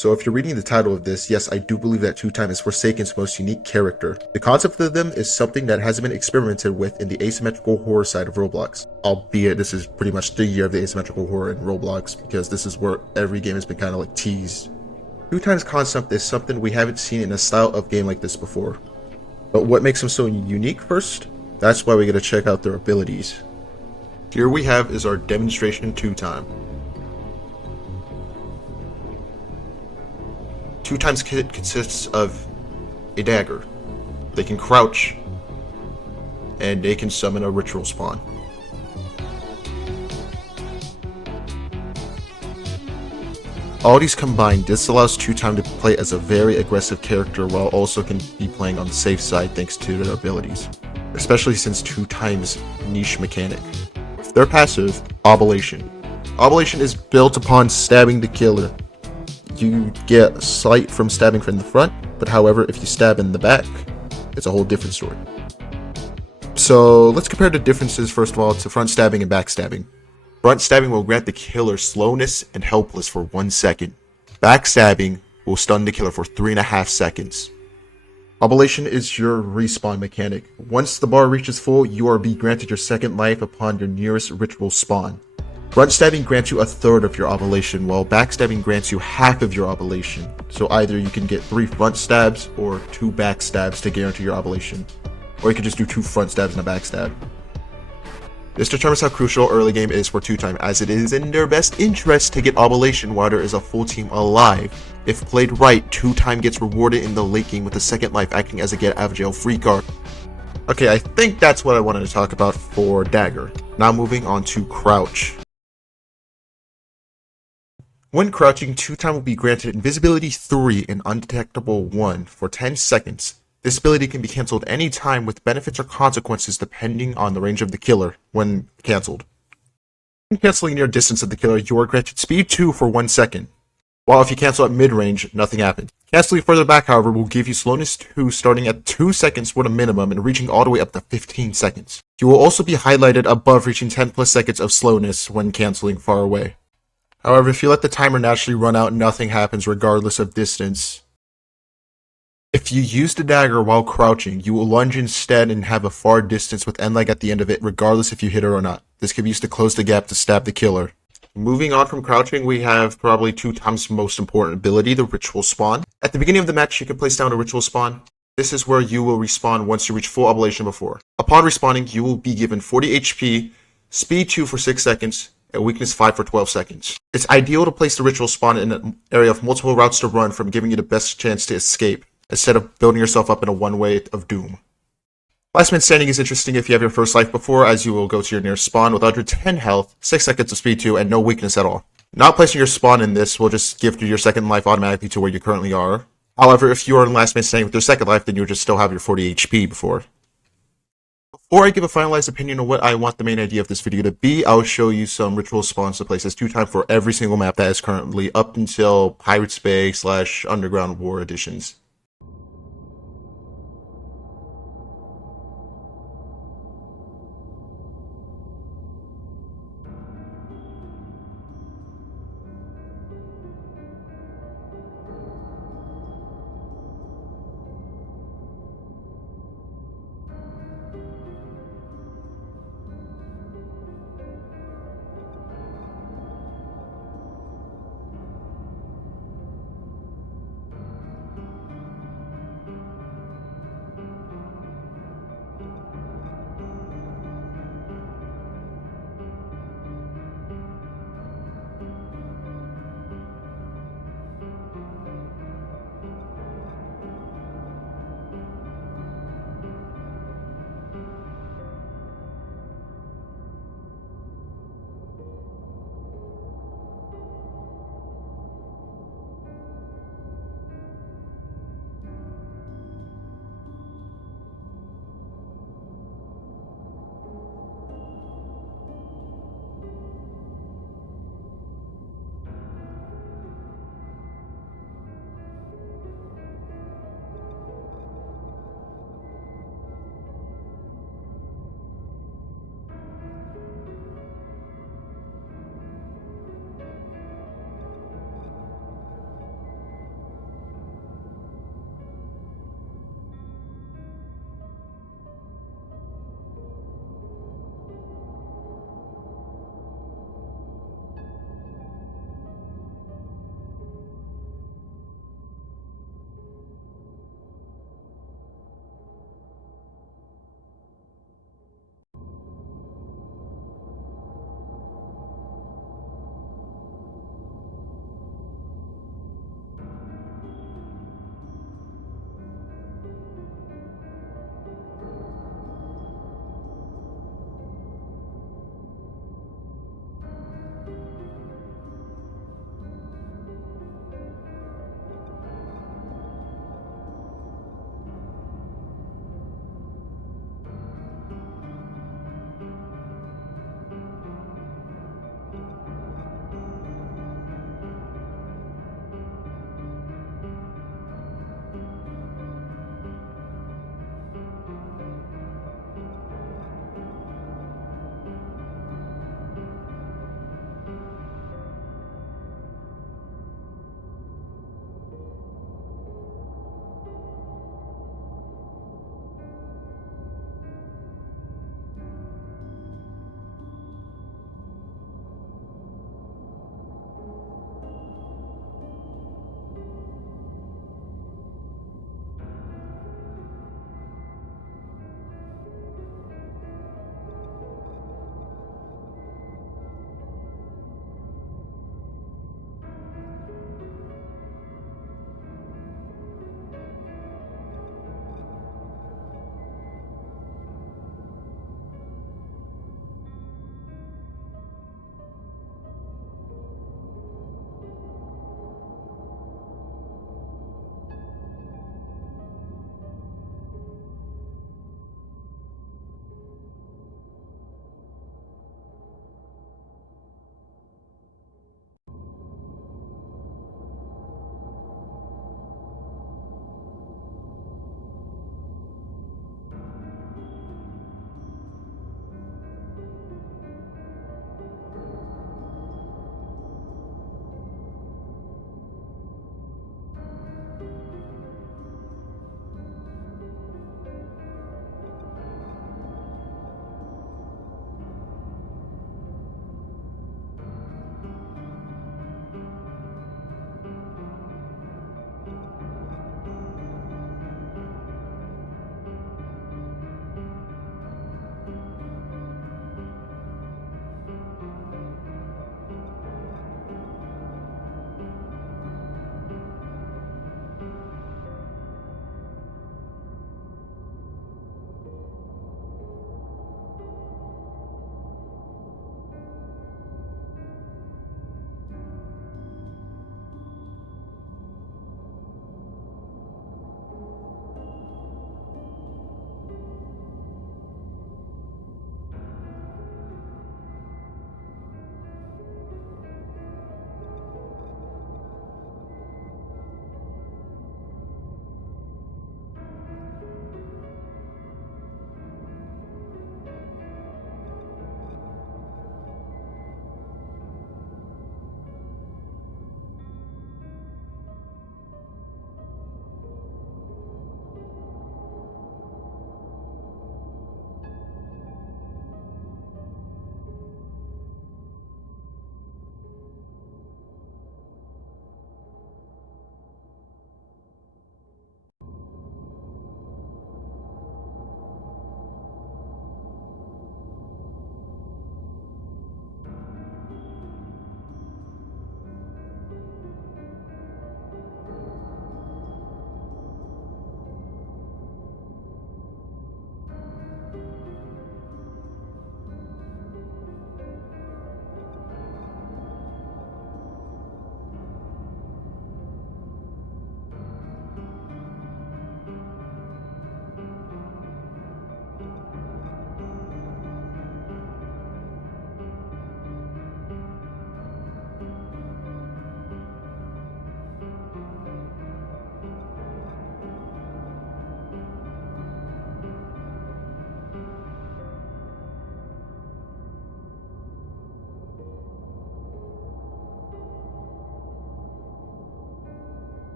So if you're reading the title of this, yes, I do believe that 2-time is Forsaken's most unique character. The concept of them is something that hasn't been experimented with in the asymmetrical horror side of Roblox. Albeit this is pretty much the year of the asymmetrical horror in Roblox, because this is where every game has been kind of like teased. 2-time's concept is something we haven't seen in a style of game like this before. But what makes them so unique first? That's why we gotta check out their abilities. Here we have is our demonstration 2-time. 2-time's kit consists of a dagger. They can crouch, and they can summon a ritual spawn. All these combined, this allows 2-time to play as a very aggressive character while also can be playing on the safe side thanks to their abilities. Especially since 2-time's niche mechanic. With their passive, Obilation. Obilation is built upon stabbing the killer. You get sight from stabbing from the front, but however, if you stab in the back, it's a whole different story. So let's compare the differences first of all to front stabbing and back stabbing. Front stabbing will grant the killer slowness and helpless for 1 second. Back stabbing will stun the killer for 3.5 seconds. Obilation is your respawn mechanic. Once the bar reaches full, you are be granted your second life upon your nearest ritual spawn. Front stabbing grants you 1/3 of your oblation, while backstabbing grants you half of your oblation. So either you can get 3 front stabs or 2 back stabs to guarantee your oblation. Or you can just do 2 front stabs and a back stab. This determines how crucial early game is for 2-time, as it is in their best interest to get oblation while there is a full team alive. If played right, 2-time gets rewarded in the late game with a second life acting as a get out of jail free card. Okay, I think that's what I wanted to talk about for Dagger. Now moving on to Crouch. When crouching, 2-time will be granted Invisibility 3 and Undetectable 1 for 10 seconds. This ability can be cancelled any time with benefits or consequences depending on the range of the killer when cancelled. When cancelling near distance of the killer, you are granted Speed 2 for 1 second. While if you cancel at mid-range, nothing happens. Cancelling further back, however, will give you Slowness 2 starting at 2 seconds for the minimum and reaching all the way up to 15 seconds. You will also be highlighted above reaching 10 plus seconds of slowness when cancelling far away. However, if you let the timer naturally run out, nothing happens regardless of distance. If you use the dagger while crouching, you will lunge instead and have a far distance with end leg at the end of it, regardless if you hit her or not. This can be used to close the gap to stab the killer. Moving on from crouching, we have probably 2-time's most important ability, the ritual spawn. At the beginning of the match, you can place down a ritual spawn. This is where you will respawn once you reach full oblation before. Upon respawning, you will be given 40 HP, speed 2 for 6 seconds, and weakness 5 for 12 seconds. It's ideal to place the ritual spawn in an area of multiple routes to run from, giving you the best chance to escape, instead of building yourself up in a one-way of doom. Last man standing is interesting if you have your first life before, as you will go to your nearest spawn with 110 health, 6 seconds of speed 2, and no weakness at all. Not placing your spawn in this will just give you your second life automatically to where you currently are. However, if you are in last man standing with your second life, then you'll just still have your 40 HP before. Before I give a finalized opinion on what I want the main idea of this video to be, I'll show you some ritual spawns to place as 2-time for every single map that is currently up until Pirates Bay / Underground War editions.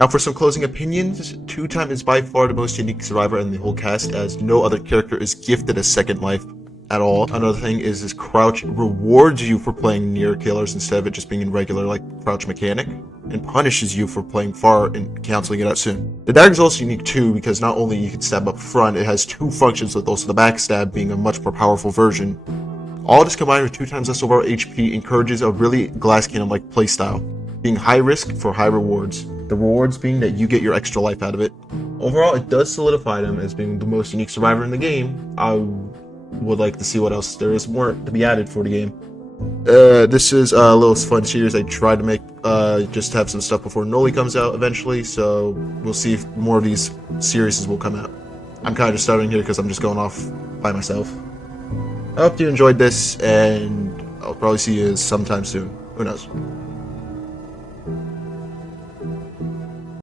Now for some closing opinions, 2-Time is by far the most unique survivor in the whole cast, as no other character is gifted a second life at all. Another thing is this crouch rewards you for playing near killers instead of it just being in regular like crouch mechanic, and punishes you for playing far and canceling it out soon. The dagger is also unique too, because not only you can stab up front, it has 2 functions, with also the backstab being a much more powerful version. All this combined with 2 times less overall HP encourages a really glass cannon-like playstyle, being high risk for high rewards. The rewards being that you get your extra life out of it. Overall, it does solidify them as being the most unique survivor in the game. I would like to see what else there is more to be added for the game. This is a little fun series I tried to make just to have some stuff before Noli comes out eventually, so we'll see if more of these series will come out. I'm kind of just starting here because I'm just going off by myself. I hope you enjoyed this, and I'll probably see you sometime soon. Who knows?